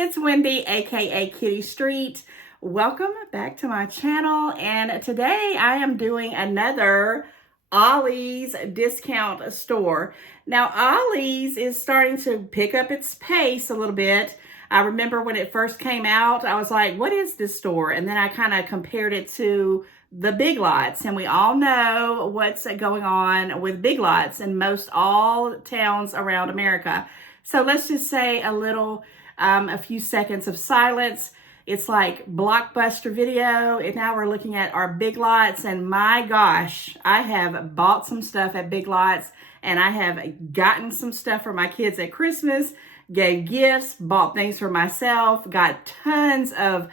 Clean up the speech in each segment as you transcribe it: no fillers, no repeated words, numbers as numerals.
it's Wendy, aka Kitty Street. Welcome back to my channel, and today I am doing another Ollie's discount store. Now, Ollie's is starting to pick up its pace a little bit. I remember when it first came out, I was like, what is this store? And then I kind of compared it to the Big Lots, and we all know what's going on with Big Lots in most all towns around America. So let's just say a few seconds of silence. It's like Blockbuster video, and now we're looking at our Big Lots, and my gosh, I have bought some stuff at Big Lots, and I have gotten some stuff for my kids at Christmas, gave gifts, bought things for myself, got tons of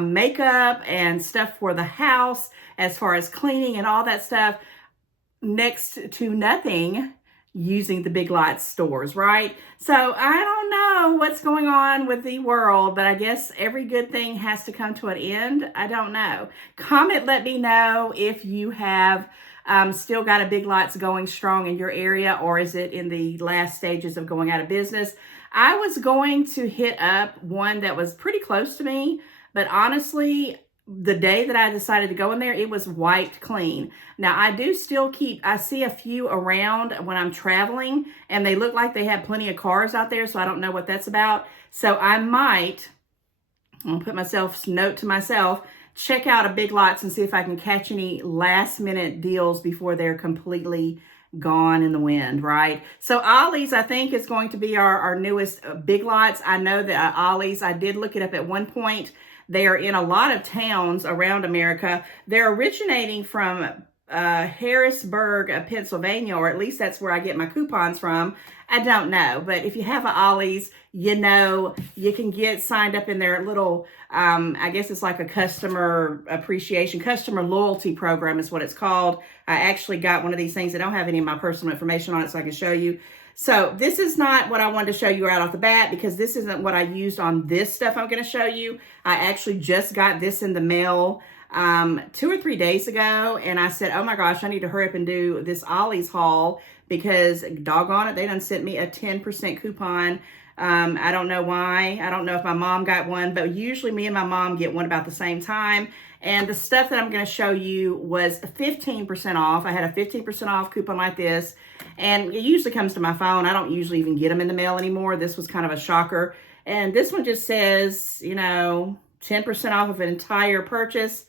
makeup and stuff for the house as far as cleaning and all that stuff, next to nothing using the Big Lots stores, right? So I don't know what's going on with the world, but I guess every good thing has to come to an end. I don't know. Comment, let me know if you have still got a Big Lots going strong in your area, or is it in the last stages of going out of business? I was going to hit up one that was pretty close to me, but honestly, the day that I decided to go in there, it was wiped clean. Now, I see a few around when I'm traveling, and they look like they have plenty of cars out there, so I don't know what that's about. So I'm gonna put note to myself, check out a Big Lots and see if I can catch any last minute deals before they're completely gone in the wind, right? So Ollie's, I think, is going to be our newest Big Lots. I know that Ollie's, I did look it up at one point. They are in a lot of towns around America. They're originating from Harrisburg, Pennsylvania, or at least that's where I get my coupons from. I don't know, but if you have an Ollie's, you know you can get signed up in their little, I guess it's like a customer loyalty program is what it's called. I actually got one of these things that don't have any of my personal information on it, so I can show you. So this is not what I wanted to show you right off the bat, because this isn't what I used on this stuff I'm going to show you. I actually just got this in the mail 2 or 3 days ago, and I said, oh my gosh, I need to hurry up and do this Ollie's haul, because doggone it, they done sent me a 10% coupon. I don't know why. I don't know if my mom got one, but usually me and my mom get one about the same time. And the stuff that I'm going to show you was 15% off. I had a 15% off coupon like this, and it usually comes to my phone. I don't usually even get them in the mail anymore. This was kind of a shocker. And this one just says, 10% off of an entire purchase.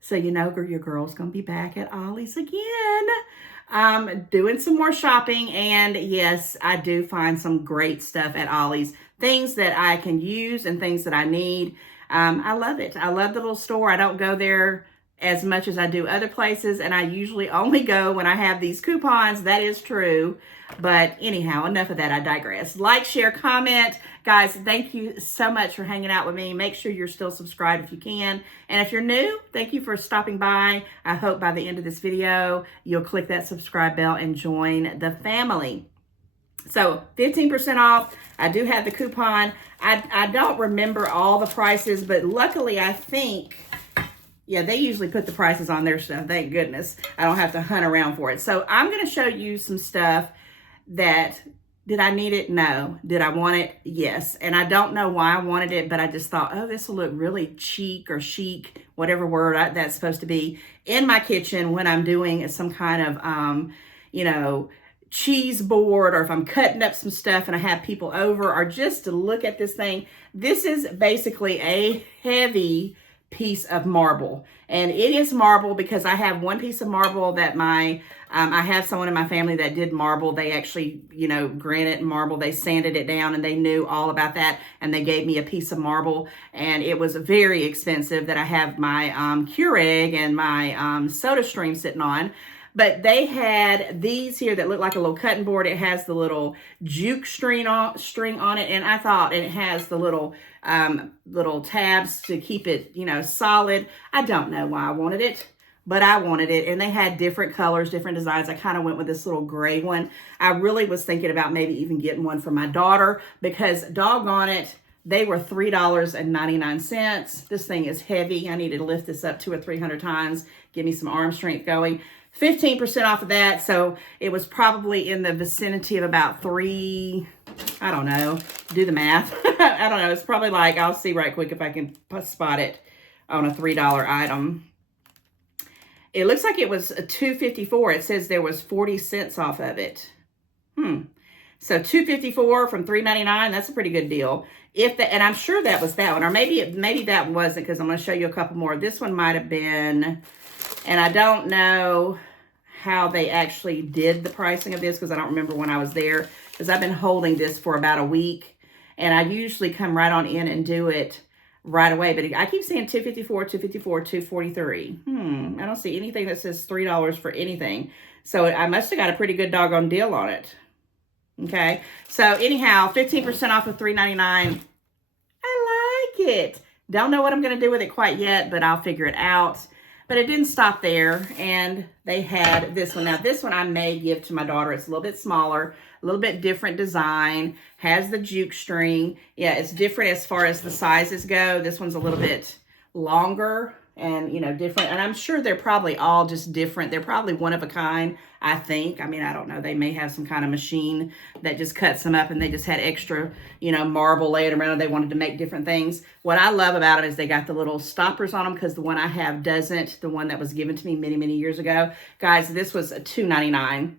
So your girl's going to be back at Ollie's again, doing some more shopping. And yes, I do find some great stuff at Ollie's. Things that I can use and things that I need. I love it. I love the little store. I don't go there as much as I do other places, and I usually only go when I have these coupons. That is true. But anyhow, enough of that. I digress. Like, share, comment. Guys, thank you so much for hanging out with me. Make sure you're still subscribed if you can. And if you're new, thank you for stopping by. I hope by the end of this video, you'll click that subscribe bell and join the family. So 15% off. I do have the coupon. I don't remember all the prices, but luckily I think, yeah, they usually put the prices on their stuff. Thank goodness. I don't have to hunt around for it. So I'm going to show you some stuff that, did I need it? No. Did I want it? Yes. And I don't know why I wanted it, but I just thought, oh, this will look really chic or chic, whatever word that's supposed to be, in my kitchen when I'm doing some kind of, cheese board, or if I'm cutting up some stuff and I have people over, or just to look at this thing. This is basically a heavy piece of marble, and it is marble because I have one piece of marble that I have someone in my family that did marble. They actually, granite and marble, they sanded it down, and they knew all about that, and they gave me a piece of marble, and it was very expensive that I have my Keurig and my soda stream sitting on. But they had these here that look like a little cutting board. It has the little juke string on it, and I thought, and it has the little tabs to keep it, solid. I don't know why I wanted it, but I wanted it, and they had different colors, different designs. I kind of went with this little gray one. I really was thinking about maybe even getting one for my daughter, because doggone it, they were $3.99. This thing is heavy. I needed to lift this up 200 or 300 times, give me some arm strength going. 15% off of that, so it was probably in the vicinity of about $3, I don't know, do the math. I don't know. It's probably like, I'll see right quick if I can spot it on a $3 item. It looks like it was a $2.54. It says there was 40 cents off of it. So $2.54 from $3.99. That's a pretty good deal. And I'm sure that was that one, or maybe that wasn't, because I'm going to show you a couple more. This one might have been, and I don't know how they actually did the pricing of this, because I don't remember when I was there, because I've been holding this for about a week, and I usually come right on in and do it right away. But I keep seeing $2.54, $2.54, $2.43. I don't see anything that says $3 for anything. So I must have got a pretty good doggone deal on it. Okay. So anyhow, 15% off of $3.99. I like it. Don't know what I'm going to do with it quite yet, but I'll figure it out. But it didn't stop there, and they had this one. Now, this one I may give to my daughter. It's a little bit smaller, a little bit different design, has the juke string. Yeah, it's different as far as the sizes go. This one's a little bit longer and, you know, different. And I'm sure they're probably all just different. They're probably one of a kind, I think. I mean, I don't know. They may have some kind of machine that just cuts them up, and they just had extra, you know, marble laid around, and they wanted to make different things. What I love about it is they got the little stoppers on them, because the one I have doesn't. The one that was given to me many, many years ago. Guys, this was $2.99.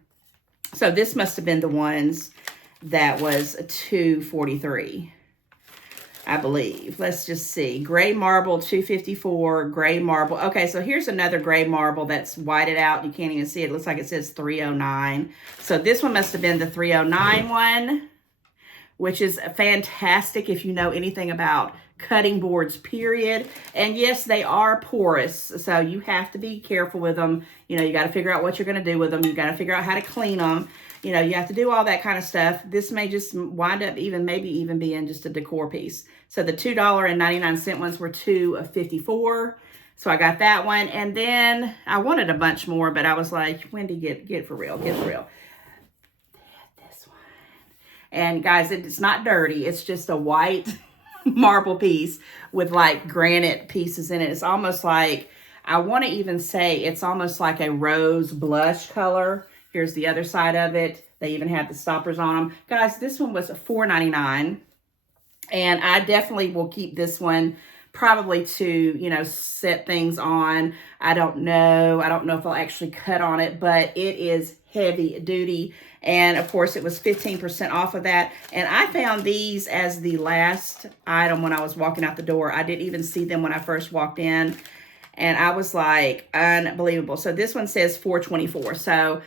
So this must have been the ones that was $2.43. I believe. Let's just see. Gray marble, $2.54. Gray marble. Okay, so here's another gray marble that's whited out. You can't even see it. It looks like it says $3.09. So this one must have been the $3.09 one, which is fantastic if you know anything about cutting boards, period. And yes, they are porous, so you have to be careful with them. You know, you got to figure out what you're going to do with them. You got to figure out how to clean them. You know, you have to do all that kind of stuff. This may just wind up maybe even being just a decor piece. So the $2.99 ones were $2.54. So I got that one. And then I wanted a bunch more, but I was like, Wendy, get for real, get for real. This one. And guys, it's not dirty. It's just a white marble piece with like granite pieces in it. It's almost like, I want to even say it's almost like a rose blush color. Here's the other side of it. They even have the stoppers on them. Guys, this one was $4.99. And I definitely will keep this one probably to, you know, set things on. I don't know. I don't know if I'll actually cut on it, but it is heavy duty. And of course, it was 15% off of that. And I found these as the last item when I was walking out the door. I didn't even see them when I first walked in. And I was like, unbelievable. So this one says $4.24. So,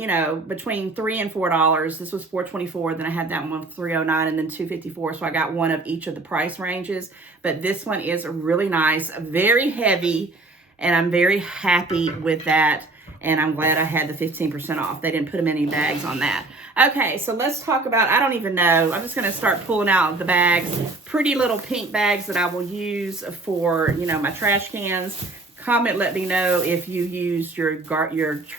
you know, between $3 and $4. This was $4.24. Then I had that one $3.09 and then $2.54. So I got one of each of the price ranges. But this one is really nice, very heavy, and I'm very happy with that. And I'm glad I had the 15% off. They didn't put them in any bags on that. Okay, so let's talk about, I don't even know. I'm just going to start pulling out the bags. Pretty little pink bags that I will use for, you know, my trash cans. Comment, let me know if you use your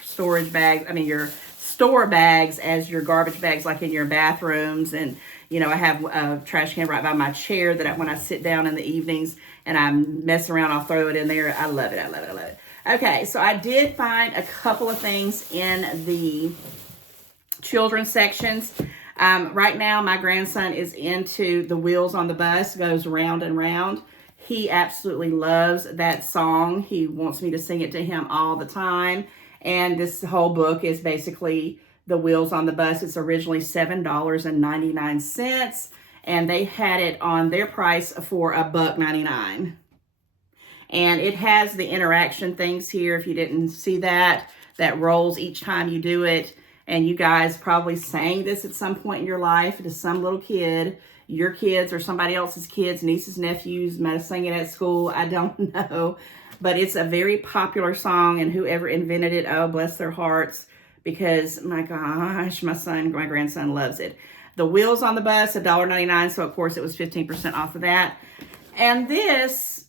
storage bags, I mean your store bags as your garbage bags, like in your bathrooms. And, you know, I have a trash can right by my chair that when I sit down in the evenings and I mess around, I'll throw it in there. I love it, I love it, I love it. Okay, so I did find a couple of things in the children's sections. Right now, my grandson is into The Wheels on the Bus, Goes Round and Round. He absolutely loves that song. He wants me to sing it to him all the time. And this whole book is basically The Wheels on the Bus. It's originally $7.99. And they had it on their price for $1.99. And it has the interaction things here. If you didn't see that, that rolls each time you do it. And you guys probably sang this at some point in your life to some little kid, your kids or somebody else's kids, nieces, nephews, might have sang it at school. I don't know. But it's a very popular song, and whoever invented it, oh, bless their hearts, because my gosh, my grandson loves it. The Wheels on the Bus, $1.99. So of course it was 15% off of that. And this,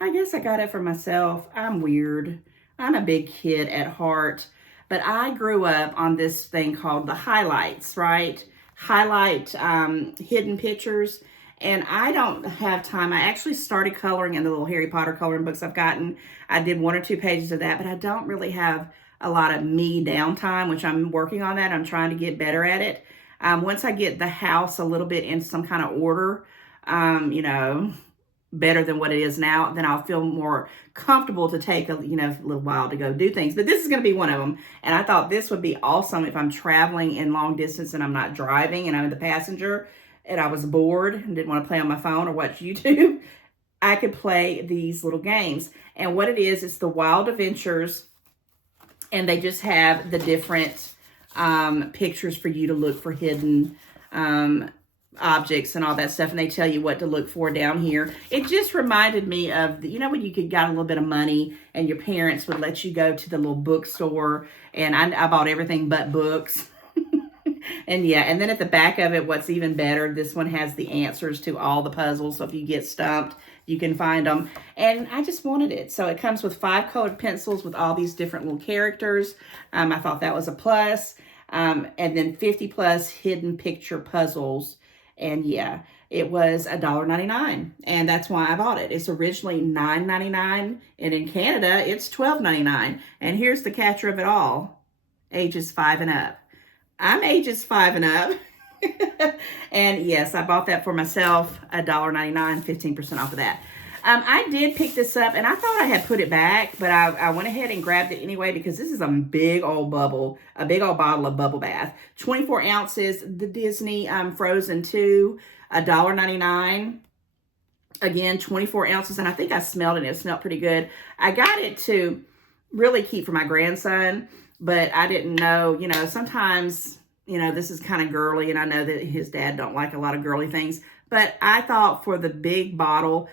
I guess I got it for myself. I'm weird. I'm a big kid at heart. But I grew up on this thing called the highlights, right? Highlight hidden pictures. And I don't have time. I actually started coloring in the little Harry Potter coloring books I've gotten. I did 1 or 2 pages of that, but I don't really have a lot of me downtime, which I'm working on that. I'm trying to get better at it. Once I get the house a little bit in some kind of order, you know, better than what it is now, then I'll feel more comfortable to take a little while to go do things. But this is going to be one of them. And I thought this would be awesome if I'm traveling in long distance and I'm not driving and I'm the passenger and I was bored and didn't want to play on my phone or watch YouTube. I could play these little games. And what it is, it's the Wild Adventures, and they just have the different pictures for you to look for hidden objects and all that stuff, and they tell you what to look for down here. It just reminded me of, when you got a little bit of money and your parents would let you go to the little bookstore, and I bought everything but books. And yeah, and then at the back of it, what's even better, this one has the answers to all the puzzles, so if you get stumped, you can find them. And I just wanted it. So it comes with 5 colored pencils with all these different little characters. I thought that was a plus. And then 50 plus hidden picture puzzles. And yeah, it was $1.99, and that's why I bought it. It's originally $9.99, and in Canada, it's $12.99. And here's the catcher of it all: ages 5 and up. I'm ages 5 and up. And yes, I bought that for myself, $1.99, 15% off of that. I did pick this up, and I thought I had put it back, but I went ahead and grabbed it anyway because this is a big old bottle of bubble bath. 24 ounces, the Disney Frozen 2, $1.99. Again, 24 ounces, and I think I smelled it. It smelled pretty good. I got it to really keep for my grandson, but I didn't know, sometimes, this is kind of girly, and I know that his dad don't like a lot of girly things, but I thought for the big bottle,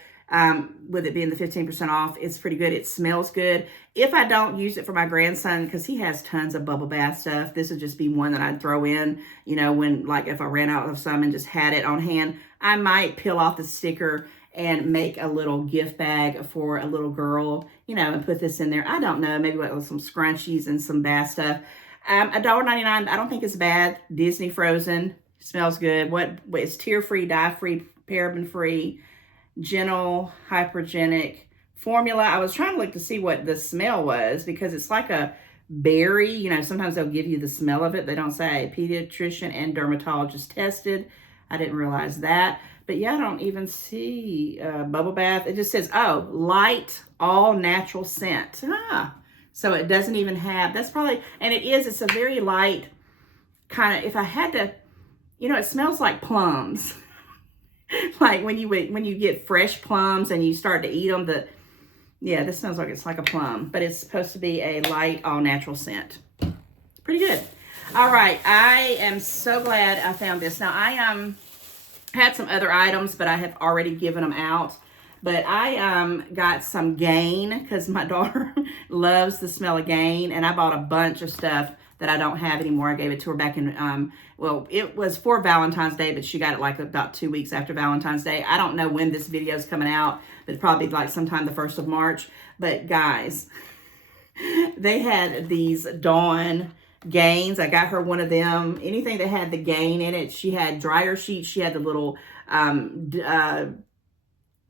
with it being the 15% off, it's pretty good. It smells good. If I don't use it for my grandson, because he has tons of bubble bath stuff, this would just be one that I'd throw in, when, like, if I ran out of some and just had it on hand, I might peel off the sticker and make a little gift bag for a little girl, and put this in there. I don't know, maybe with some scrunchies and some bath stuff. $1.99, I don't think it's bad. Disney Frozen, smells good. It's tear-free, dye-free, paraben-free, gentle, hypergenic formula. I was trying to look to see what the smell was because it's like a berry. Sometimes they'll give you the smell of it. They don't say pediatrician and dermatologist tested. I didn't realize that. But yeah, I don't even see bubble bath. It just says, light, all natural scent. So it doesn't even have, that's probably, and it's a very light kind of, if I had to, it smells like plums. Like when you get fresh plums and you start to eat them, this smells like it's like a plum, but it's supposed to be a light, all natural scent. Pretty good. All right, I am so glad I found this. Now I had some other items, but I have already given them out. But I got some Gain because my daughter loves the smell of Gain, and I bought a bunch of stuff that I don't have anymore. I gave it to her back in, it was for Valentine's Day, but she got it like about 2 weeks after Valentine's Day. I don't know when this video is coming out, but it's probably like sometime the 1st of March. But guys, they had these Dawn Gains. I got her one of them. Anything that had the Gain in it. She had dryer sheets. She had the little,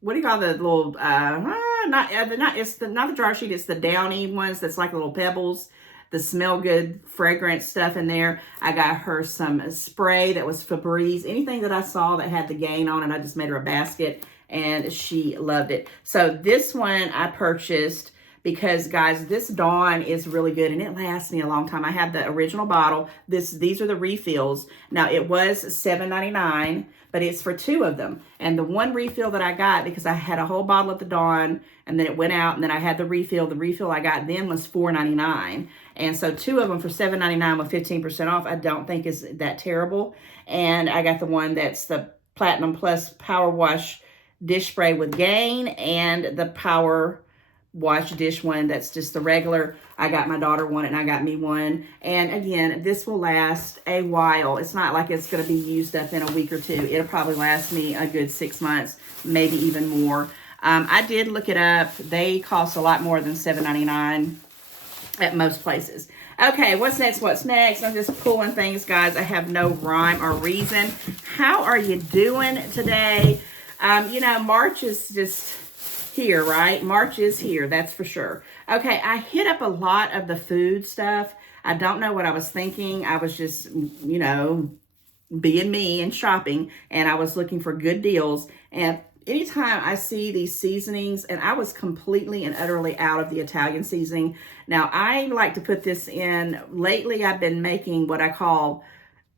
what do you call the little, it's not the dryer sheet. It's the downy ones that's like little pebbles. The smell good fragrance stuff in there. I got her some spray that was Febreze. Anything that I saw that had the Gain on it, I just made her a basket, and she loved it. So this one I purchased because, guys, this Dawn is really good, and it lasts me a long time. I have the original bottle. These are the refills. Now, it was $7.99, but it's for 2 of them. And the one refill that I got, because I had a whole bottle of the Dawn, and then it went out, and then I had the refill. The refill I got then was $4.99. And so 2 of them for $7.99 with 15% off, I don't think is that terrible. And I got the one that's the Platinum Plus Power Wash Dish Spray with Gain, and the Power Wash Dish one that's just the regular. I got my daughter one, and I got me one. And again, this will last a while. It's not like it's going to be used up in a week or 2. It'll probably last me a good 6 months, maybe even more. I did look it up. They cost a lot more than $7.99 at most places. Okay, what's next? I'm just pulling things, guys. I have no rhyme or reason. How are you doing today? March is just here, right? March is here, that's for sure. Okay, I hit up a lot of the food stuff. I don't know what I was thinking. I was just, being me and shopping, and I was looking for good deals. And anytime I see these seasonings, and I was completely and utterly out of the Italian seasoning. Now, I like to put this in. Lately, I've been making what I call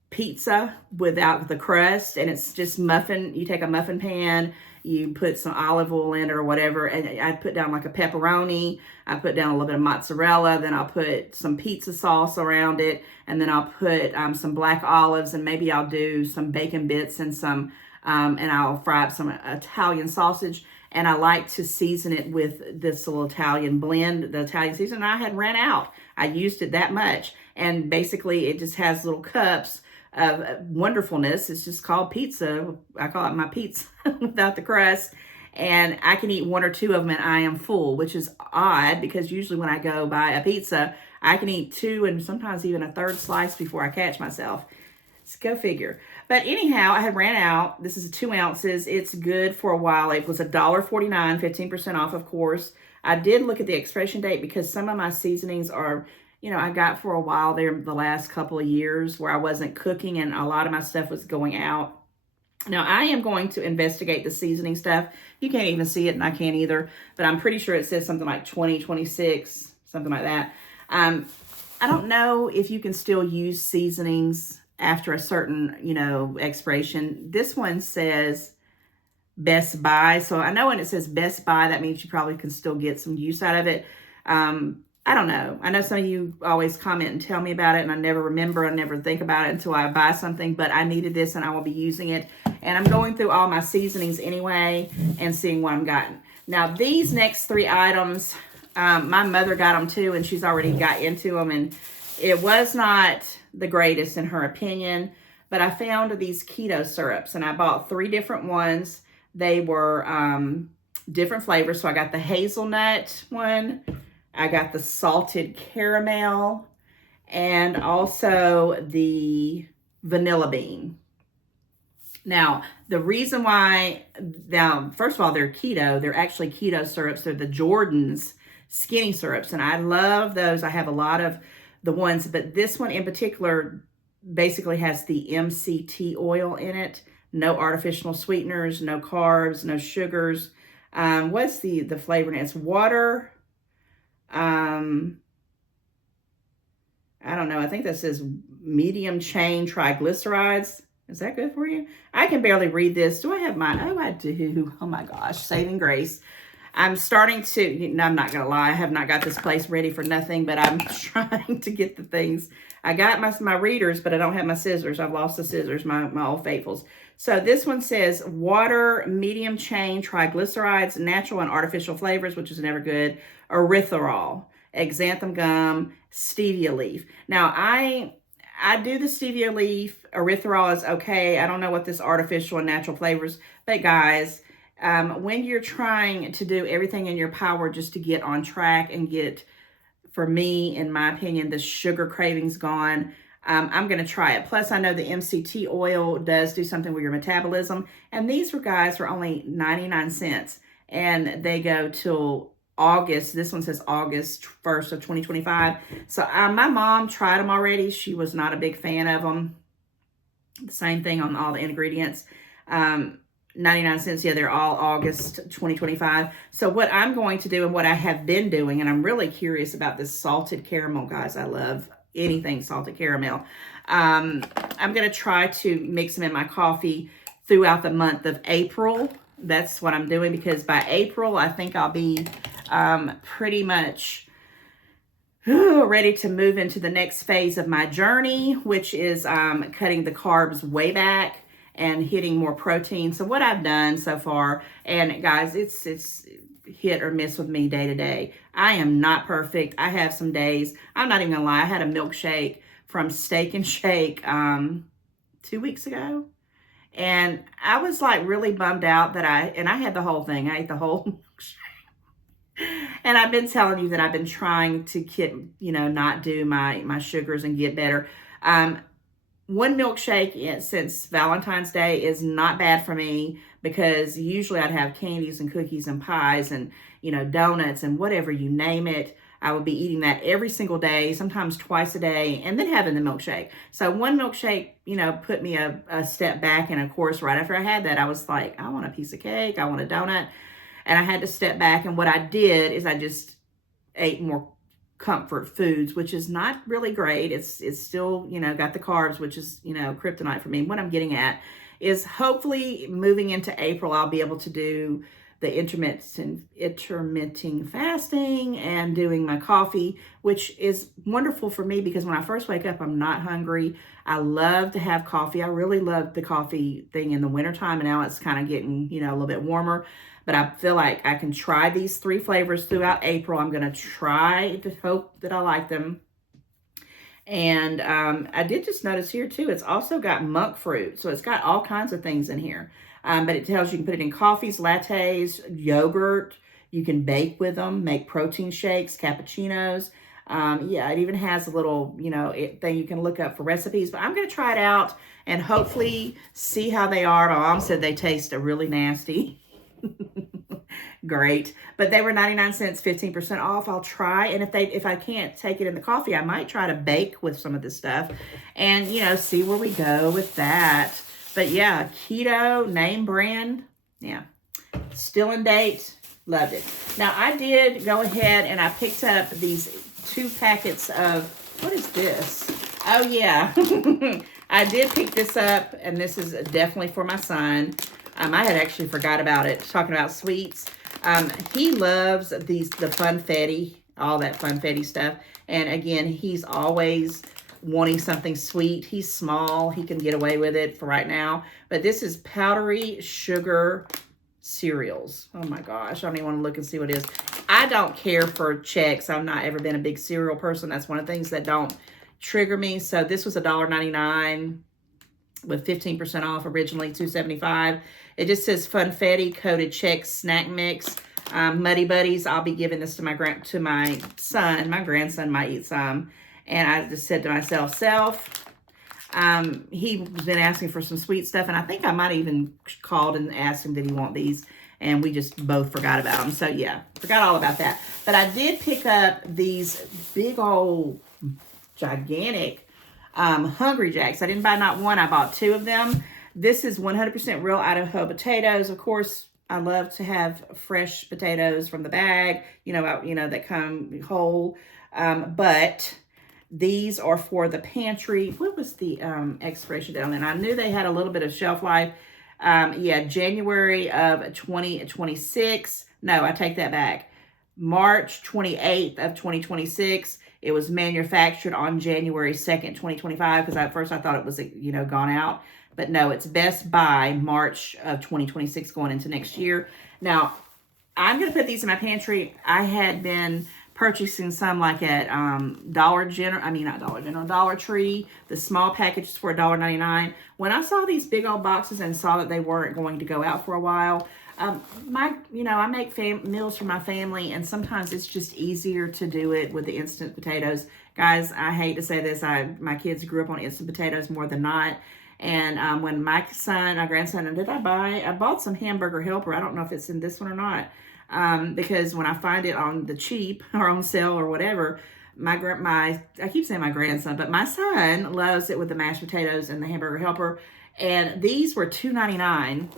pizza without the crust, and it's just muffin. You take a muffin pan, you put some olive oil in it or whatever, and I put down like a pepperoni, I put down a little bit of mozzarella, then I'll put some pizza sauce around it, and then I'll put some black olives, and maybe I'll do some bacon bits and some and I'll fry up some Italian sausage. And I like to season it with this little Italian blend, the Italian seasoning. I had ran out. I used it that much. And basically it just has little cups of wonderfulness. It's just called pizza. I call it my pizza without the crust. And I can eat one or two of them and I am full, which is odd because usually when I go buy a pizza, I can eat two and sometimes even a third slice before I catch myself. So go figure. But anyhow, I had ran out. This is 2 ounces. It's good for a while. It was $1.49, 15% off, of course. I did look at the expiration date because some of my seasonings are, I got for a while there the last couple of years where I wasn't cooking and a lot of my stuff was going out. Now, I am going to investigate the seasoning stuff. You can't even see it, and I can't either. But I'm pretty sure it says something like 2026, something like that. I don't know if you can still use seasonings after a certain, expiration. This one says Best Buy. So I know when it says Best Buy, that means you probably can still get some use out of it. I don't know. I know some of you always comment and tell me about it, and I never remember. I never think about it until I buy something, but I needed this and I will be using it. And I'm going through all my seasonings anyway and seeing what I'm gotten. Now, these next 3 items, my mother got them too, and she's already got into them, and it was not the greatest in her opinion, but I found these keto syrups, and I bought 3 different ones. They were different flavors. So I got the hazelnut one, I got the salted caramel, and also the vanilla bean. Now, the reason why, first of all, they're keto. They're actually keto syrups. They're the Jordan's skinny syrups, and I love those. I have a lot of the ones, but this one in particular basically has the MCT oil in it. No artificial sweeteners, no carbs, no sugars. What's the flavor in it? It's water. I don't know. I think that says medium chain triglycerides. Is that good for you? I can barely read this. Do I have mine? Oh, I do. Oh my gosh. Saving grace. I'm starting to, I'm not going to lie. I have not got this place ready for nothing, but I'm trying to get the things. I got my readers, but I don't have my scissors. I've lost the scissors, my old faithfuls. So this one says water, medium chain, triglycerides, natural and artificial flavors, which is never good, erythritol, xanthan gum, stevia leaf. Now, I do the stevia leaf. Erythritol is okay. I don't know what this artificial and natural flavors, but guys, when you're trying to do everything in your power just to get on track and get, for me, in my opinion, the sugar cravings gone, I'm going to try it. Plus, I know the MCT oil does do something with your metabolism. And these guys were only 99 cents. And they go till August. This one says August 1st of 2025. So my mom tried them already. She was not a big fan of them. The same thing on all the ingredients. 99 cents. Yeah, they're all August 2025. So what I'm going to do and what I have been doing, and I'm really curious about this salted caramel, guys. I love anything salted caramel. I'm going to try to mix them in my coffee throughout the month of April. That's what I'm doing because by April, I think I'll be pretty much ready to move into the next phase of my journey, which is cutting the carbs way back and hitting more protein. So what I've done so far, and guys, it's hit or miss with me day to day. I am not perfect. I have some days. I'm not even gonna lie. I had a milkshake from Steak and Shake 2 weeks ago. And I was like really bummed out that I had the whole thing. I ate the whole milkshake. And I've been telling you that I've been trying to get, not do my sugars and get better. One milkshake since Valentine's Day is not bad for me because usually I'd have candies and cookies and pies and, donuts and whatever, you name it. I would be eating that every single day, sometimes twice a day, and then having the milkshake. So one milkshake, put me a step back. And of course, right after I had that, I was like, I want a piece of cake. I want a donut. And I had to step back. And what I did is I just ate more comfort foods, which is not really great. It's still, got the carbs, which is, kryptonite for me. What I'm getting at is hopefully moving into April, I'll be able to do the intermittent fasting and doing my coffee, which is wonderful for me because when I first wake up, I'm not hungry. I love to have coffee. I really love the coffee thing in the wintertime, and now it's kind of getting, a little bit warmer. But I feel like I can try these 3 flavors throughout April. I'm going to try to hope that I like them. And I did just notice here too, it's also got monk fruit. So it's got all kinds of things in here. But it tells you can put it in coffees, lattes, yogurt. You can bake with them, make protein shakes, cappuccinos. It even has a little, thing you can look up for recipes. But I'm going to try it out and hopefully see how they are. My mom said they taste really nasty. Great, but they were 99 cents, 15% off. I'll try, and if I can't take it in the coffee, I might try to bake with some of this stuff and see where we go with that. But yeah, keto, name brand, yeah, still in date, loved it. Now I did go ahead and I picked up these 2 packets of, what is this? Oh yeah, I did pick this up, and this is definitely for my son. I had actually forgot about it, talking about sweets. He loves the funfetti, all that funfetti stuff. And again, he's always wanting something sweet. He's small. He can get away with it for right now. But this is powdery sugar cereals. Oh my gosh, I don't even want to look and see what it is. I don't care for Chex. I've not ever been a big cereal person. That's one of the things that don't trigger me. So this was $1.99. with 15% off, originally $2.75. It just says Funfetti Coated Chex Snack Mix. Muddy Buddies, I'll be giving this to my son. My grandson might eat some. And I just said to myself, he's been asking for some sweet stuff. And I think I might even called and asked him, did he want these? And we just both forgot about them. So yeah, forgot all about that. But I did pick up these big old gigantic Hungry Jacks. I didn't buy not one, I bought 2 of them. This is 100% real Idaho potatoes. Of course, I love to have fresh potatoes from the bag, that come whole. But these are for the pantry. What was the expiration date on that? I knew they had a little bit of shelf life. January of 2026. No, I take that back. March 28th of 2026. It was manufactured on January 2nd, 2025, because at first I thought it was, gone out. But no, it's Best Buy, March of 2026, going into next year. Now, I'm going to put these in my pantry. I had been purchasing some like at Dollar Tree. The small packages for $1.99. When I saw these big old boxes and saw that they weren't going to go out for a while, I make meals for my family, and sometimes it's just easier to do it with the instant potatoes. Guys, I hate to say this, my kids grew up on instant potatoes more than not. And when my grandson, I bought some Hamburger Helper. I don't know if it's in this one or not, because when I find it on the cheap or on sale or whatever, I keep saying my grandson, but my son loves it with the mashed potatoes and the Hamburger Helper. And these were $2.99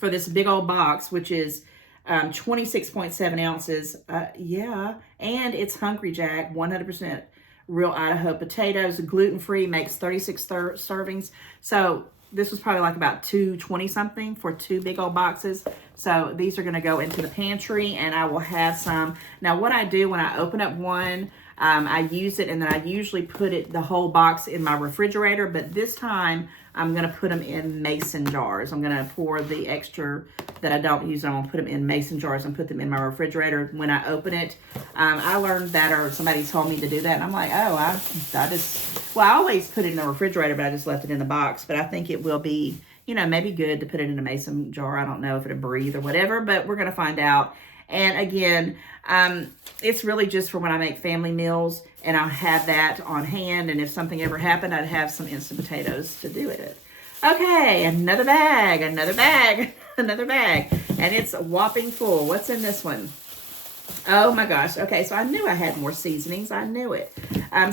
for this big old box, which is 26.7 ounces. And it's Hungry Jack, 100% real Idaho potatoes, gluten-free, makes 36 servings. So this was probably like about $2.20 something for 2 big old boxes. So these are going to go into the pantry, and I will have some. Now, what I do when I open up one, I use it, and then I usually put the whole box in my refrigerator. But this time, I'm going to put them in mason jars. I'm going to pour the extra that I don't use. I'm going to put them in mason jars and put them in my refrigerator when I open it. I learned that, or somebody told me to do that. And I'm like, oh, I always put it in the refrigerator, but I just left it in the box. But I think it will be, maybe good to put it in a mason jar. I don't know if it'll breathe or whatever, but we're going to find out. And again, it's really just for when I make family meals, and I'll have that on hand. And if something ever happened, I'd have some instant potatoes to do it. Okay, another bag. And it's whopping full. What's in this one? Oh my gosh. Okay, so I knew I had more seasonings. I knew it.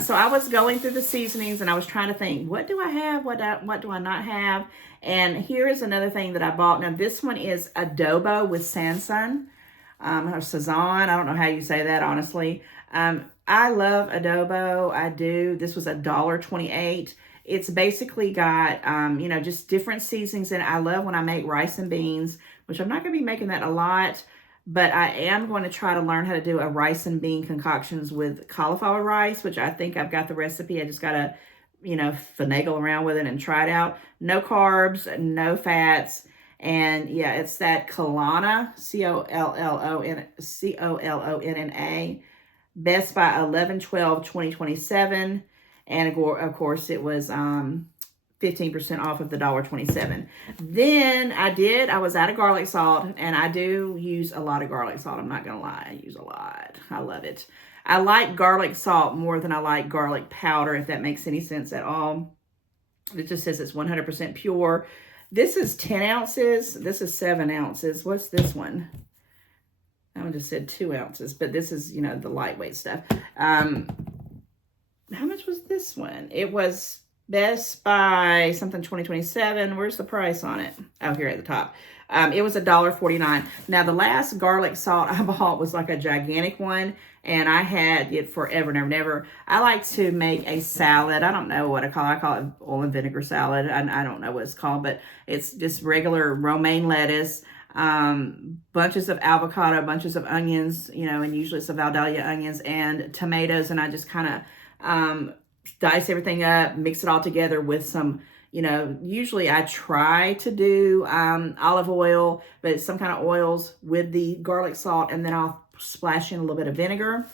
So I was going through the seasonings and I was trying to think, what do I have? What do I not have? And here is another thing that I bought. Now this one is adobo with Sanson, or Sazon. I don't know how you say that, honestly. I love adobo. I do. This was $1.28. It's basically got, just different seasonings in it. I love when I make rice and beans, which I'm not going to be making that a lot. But I am going to try to learn how to do a rice and bean concoctions with cauliflower rice, which I think I've got the recipe. I just got to, finagle around with it and try it out. No carbs, no fats. And yeah, it's that Colonna, Collonna, best by 11/12/2027. And of course, it was 15% off of the $1.27. Then I was out of garlic salt, and I do use a lot of garlic salt. I'm not going to lie. I use a lot. I love it. I like garlic salt more than I like garlic powder, if that makes any sense at all. It just says it's 100% pure. This is 10 ounces. This is 7 ounces. What's this one? That one just said 2 ounces, but this is, the lightweight stuff. How much was this one? It was Best Buy something 2027. Where's the price on it? Oh, here at the top. It was $1.49. Now, the last garlic salt I bought was like a gigantic one, and I had it forever and ever and ever. I like to make a salad. I don't know what I call it. I call it oil and vinegar salad. I don't know what it's called, but it's just regular romaine lettuce, bunches of avocado, bunches of onions, and usually it's a Valdalia onions and tomatoes, and I just kind of dice everything up, mix it all together with some, usually I try to do olive oil, but it's some kind of oils with the garlic salt, and then I'll splash in a little bit of vinegar.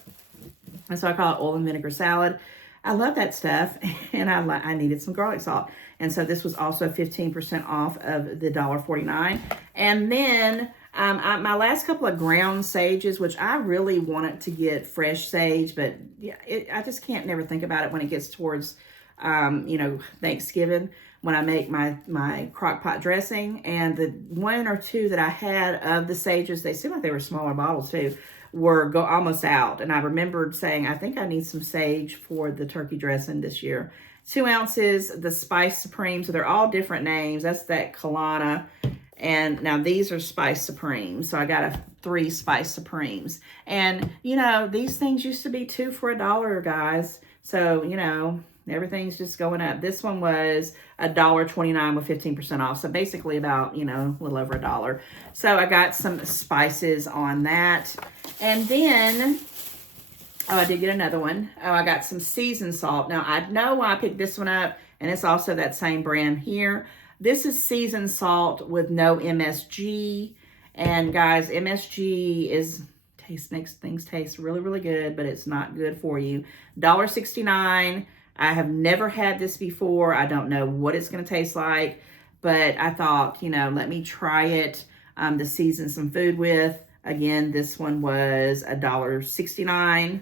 And so I call it oil and vinegar salad. I love that stuff, and I needed some garlic salt. And so this was also 15% off of the $1.49. And then my last couple of ground sages, which I really wanted to get fresh sage, but yeah, I just can't never think about it when it gets towards, Thanksgiving, when I make my crock pot dressing. And the one or two that I had of the sages, they seem like they were smaller bottles too, were almost out. And I remembered saying, I think I need some sage for the turkey dressing this year. 2 ounces, the Spice Supreme. So they're all different names. That's that Colonna. And now these are Spice Supremes. So I got 3 Spice Supremes. And, these things used to be 2 for $1, guys. So, everything's just going up. This one was $1.29 with 15% off. So basically about, a little over $1. So I got some spices on that. And then, I did get another one. I got some seasoned salt. Now, I know why I picked this one up, and it's also that same brand here. This is seasoned salt with no MSG. And guys, MSG makes things taste really, really good, but it's not good for you. $1.69. I have never had this before. I don't know what it's going to taste like, but I thought, let me try it to season some food with. Again, this one was $1.69,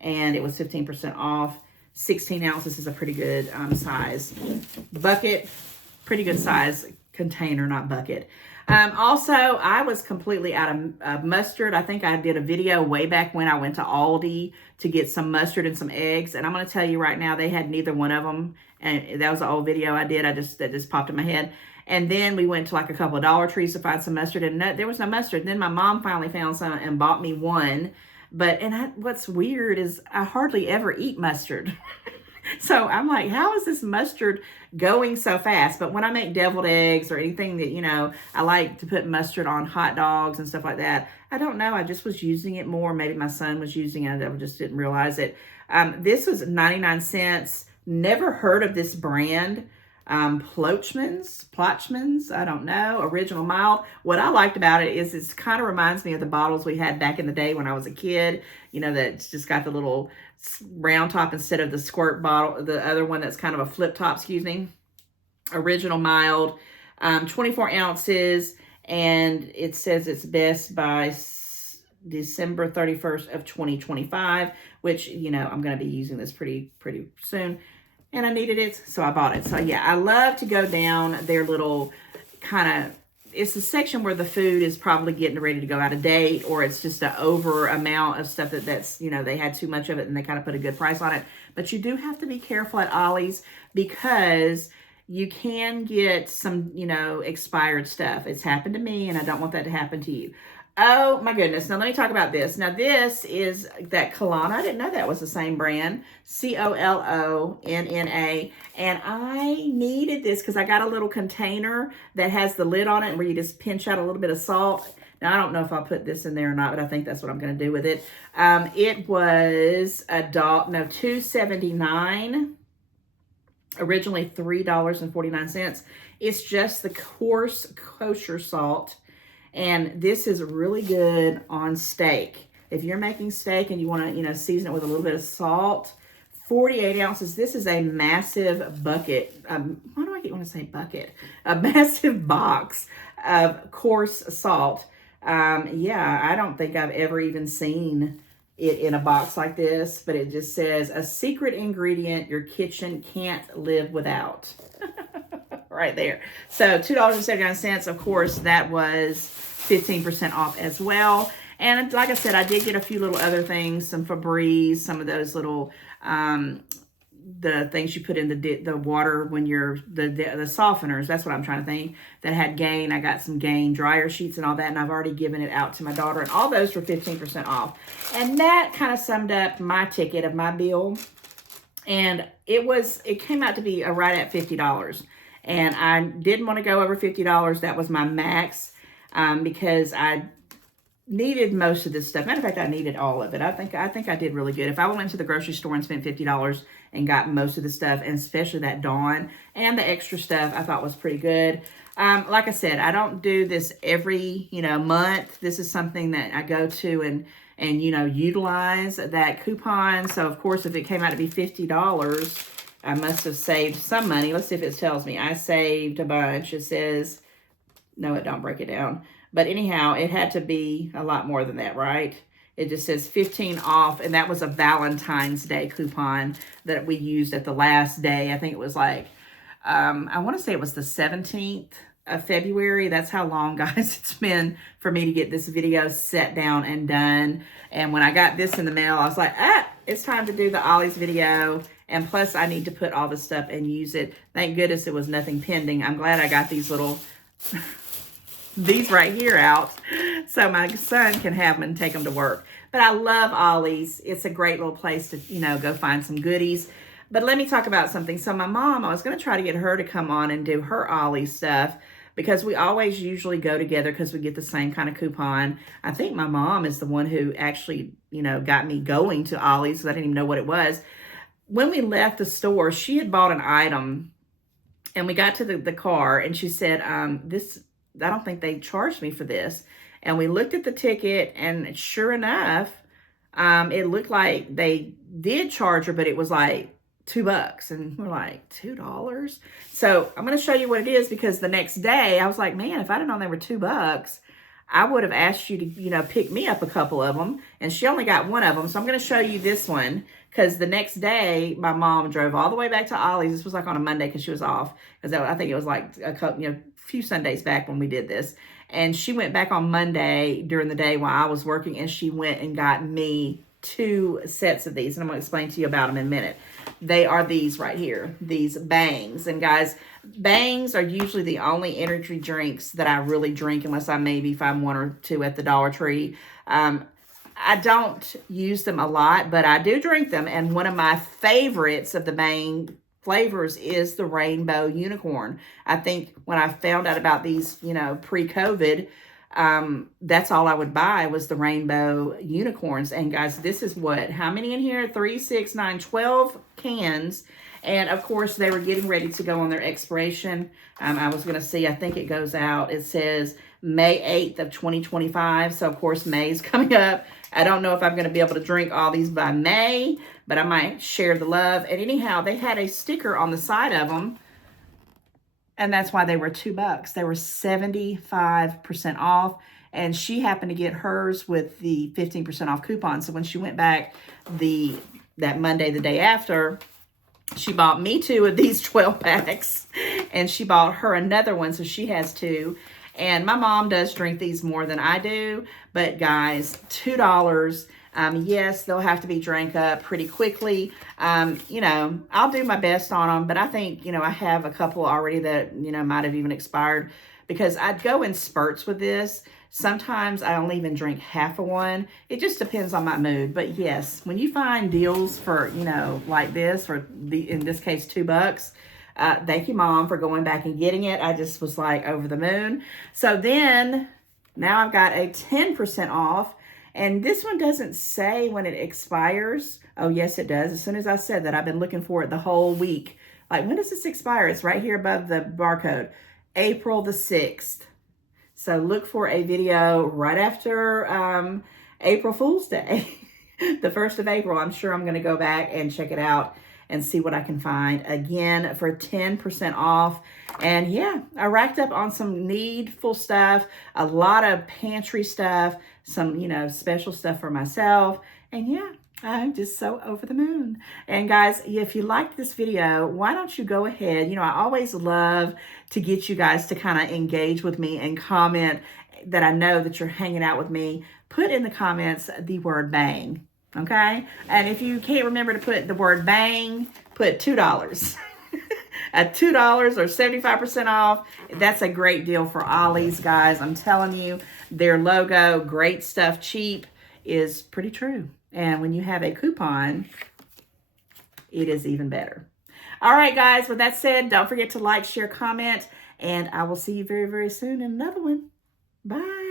and it was 15% off. 16 ounces is a pretty good size bucket. Pretty good size container, not bucket. Also, I was completely out of mustard. I think I did a video way back when I went to Aldi to get some mustard and some eggs. And I'm going to tell you right now, they had neither one of them. And that was an old video I did. That just popped in my head. And then we went to like a couple of Dollar Trees to find some mustard, and there was no mustard. And then my mom finally found some and bought me one. What's weird is I hardly ever eat mustard. So I'm like, how is this mustard going so fast? But when I make deviled eggs or anything that, I like to put mustard on hot dogs and stuff like that. I don't know. I just was using it more. Maybe my son was using it. I just didn't realize it. This was 99 cents. Never heard of this brand. Plochmans, I don't know, original mild. What I liked about it is it kind of reminds me of the bottles we had back in the day when I was a kid, that's just got the little round top instead of the squirt bottle, the other one that's kind of a flip top, original mild, 24 ounces, and it says it's best by December 31st of 2025, which, I'm going to be using this pretty soon. And I needed it, so I bought it. So yeah, I love to go down their little kind of it's the section where the food is probably getting ready to go out of date, or it's just an over amount of stuff that's, you know, they had too much of it and they kind of put a good price on it. But you do have to be careful at Ollie's because you can get some, you know, expired stuff. It's happened to me, and I don't want that to happen to you. Oh my goodness. Now let me talk about this. Now this is that Colonna. I didn't know that was the same brand. Collonna. And I needed this because I got a little container that has the lid on it where you just pinch out a little bit of salt. Now I don't know if I'll put this in there or not, but I think that's what I'm going to do with it. It was $2.79. Originally $3.49. It's just the coarse kosher salt. And this is really good on steak. If you're making steak and you want to, you know, season it with a little bit of salt, 48 ounces. This is a massive bucket. Why do I want to say bucket? A massive box of coarse salt. Yeah, I don't think I've ever even seen it in a box like this, but it just says a secret ingredient your kitchen can't live without. Right there. So $2.79. Of course, that was 15% off as well. And like I said, I did get a few little other things, some Febreze, some of those little the things you put in the water when you're the softeners. That's what I'm trying to think. That had Gain. I got some Gain dryer sheets and all that, and I've already given it out to my daughter, and all those were 15% off. And that kind of summed up my ticket of my bill. And it came out to be right at $50. And I didn't want to go over $50. That was my max because I needed most of this stuff. Matter of fact, I needed all of it. I think I did really good. If I went to the grocery store and spent $50 and got most of the stuff, and especially that Dawn and the extra stuff, I thought was pretty good. Like I said, I don't do this every, you know, month. This is something that I go to and you know, utilize that coupon. So of course, if it came out to be $50, I must have saved some money. Let's see if it tells me. I saved a bunch. It says, no, it don't break it down. But anyhow, it had to be a lot more than that, right? It just says 15 off, and that was a Valentine's Day coupon that we used at the last day. I think it was like, I want to say it was the 17th of February. That's how long, guys, it's been for me to get this video set down and done. And when I got this in the mail, I was like, it's time to do the Ollie's video. And plus, I need to put all this stuff and use it. Thank goodness it was nothing pending. I'm glad I got these little, these right here out so my son can have them and take them to work. But I love Ollie's. It's a great little place to, you know, go find some goodies. But let me talk about something. So my mom, I was going to try to get her to come on and do her Ollie's stuff because we always usually go together because we get the same kind of coupon. I think my mom is the one who actually, you know, got me going to Ollie's because I didn't even know what it was. When we left the store, she had bought an item, and we got to the car, and she said, I don't think they charged me for this. And we looked at the ticket, and sure enough, it looked like they did charge her, but it was like $2. And we're like, $2? So I'm going to show you what it is, because the next day, I was like, man, if I'd have known they were $2, I would have asked you to, you know, pick me up a couple of them. And she only got one of them. So I'm going to show you this one. Because the next day, my mom drove all the way back to Ollie's. This was like on a Monday because she was off. Because I think it was like a few Sundays back when we did this. And she went back on Monday during the day while I was working. And she went and got me 2 sets of these. And I'm going to explain to you about them in a minute. They are these right here. These Bangs. And guys, Bangs are usually the only energy drinks that I really drink. Unless I maybe find 1 or 2 at the Dollar Tree. I don't use them a lot, but I do drink them. And one of my favorites of the Bang flavors is the Rainbow Unicorn. I think when I found out about these, you know, pre-COVID, that's all I would buy was the Rainbow Unicorns. And guys, this is what, how many in here? 3, 6, 9, 12 cans. And of course, they were getting ready to go on their expiration. I was going to see, I think it goes out. It says May 8th of 2025. So of course, May's coming up. I don't know if I'm going to be able to drink all these by May, but I might share the love. And anyhow, they had a sticker on the side of them, and that's why they were $2. They were 75% off, and she happened to get hers with the 15% off coupon. So when she went back that Monday, the day after, she bought me 2 of these 12 packs, and she bought her another one, so she has 2. And my mom does drink these more than I do. But guys, $2. Yes, they'll have to be drank up pretty quickly. You know, I'll do my best on them, but I think, you know, I have a couple already that, you know, might have even expired because I'd go in spurts with this. Sometimes I only even drink half of one. It just depends on my mood. But yes, when you find deals for, you know, like this, for in this case, $2, thank you, Mom, for going back and getting it. I just was like over the moon. So then now I've got a 10% off. And this one doesn't say when it expires. Oh, yes, it does. As soon as I said that, I've been looking for it the whole week. Like, when does this expire? It's right here above the barcode. April the 6th. So look for a video right after April Fool's Day. The 1st of April. I'm sure I'm going to go back and check it out and see what I can find. Again, for 10% off. And yeah, I racked up on some needful stuff, a lot of pantry stuff, some, you know, special stuff for myself. And yeah, I'm just so over the moon. And guys, if you liked this video, why don't you go ahead? You know, I always love to get you guys to kind of engage with me and comment that I know that you're hanging out with me. Put in the comments the word bang. Okay? And if you can't remember to put the word bang, put $2. At $2 or 75% off, that's a great deal for Ollie's, guys. I'm telling you, their logo, great stuff, cheap, is pretty true. And when you have a coupon, it is even better. All right, guys, with that said, don't forget to like, share, comment, and I will see you very, very soon in another one. Bye.